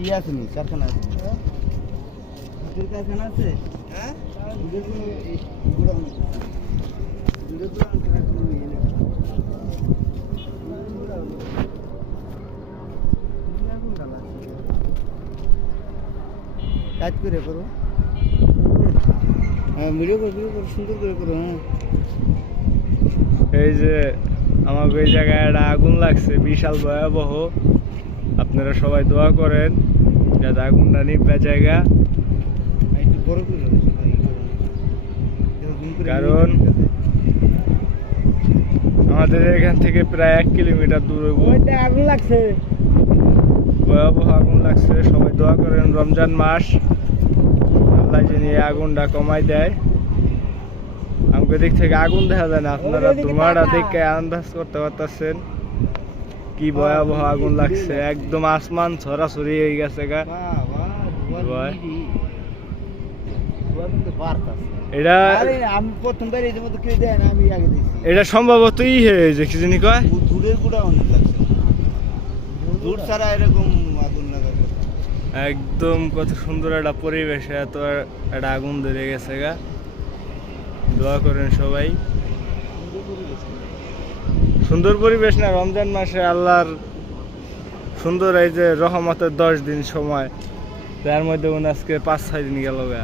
ইয়ে আছে নি কারখানা আছে দুধের কারখানা আছে হ্যাঁ দুধের কোনো গোডাউন দুধের গোডাউন কোনো ইয়ে নেই কাজ করে করো হ্যাঁ ভিডিও করে সুন্দর করে করো হ্যাঁ এই যে আমাকে এই জায়গায় একটা আগুন লাগছে বিশাল ভয়াবহ আপনারা সবাই দোয়া করেন যাতে আগুনটা নিভে জায়গা একটু বড় করে কারণ আমাদের এখান থেকে প্রায় 1 কিলোমিটার দূরে আগুন লাগছে ভয়াবহ আগুন লাগছে সবাই দোয়া করেন রমজান মাস আল্লাহ যিনি এই আগুনটা কমাই দেয় আমাকে দিক থেকে আগুন দেখা যায় না আপনারা ধোঁয়াটা দেখে আন্দাজ করতে পারতেছেন কি ভয়াবহ আগুন লাগছে একদম আসমান ছড়াছড়ি হয়ে গেছে গা এটা আমি প্রথমবার এই মতো কেউ দেয় না আমি আগে দেখছি এটা সম্ভবত হয়েছে কি জানি কয় দুধের গুঁড়া অনেক লাগছে দুধ ছাড়া এরকম আগুন লাগাবে একদম কত সুন্দর একটা পরিবেশে এত একটা আগুন ধরে গেছে গা দোয়া করেন সবাই সুন্দর পরিবেশ না রমজান মাসে আল্লাহর সুন্দর এই যে রহমতের 10 দিন সময় তার মধ্যে আজকে 5-6 দিন গেল গা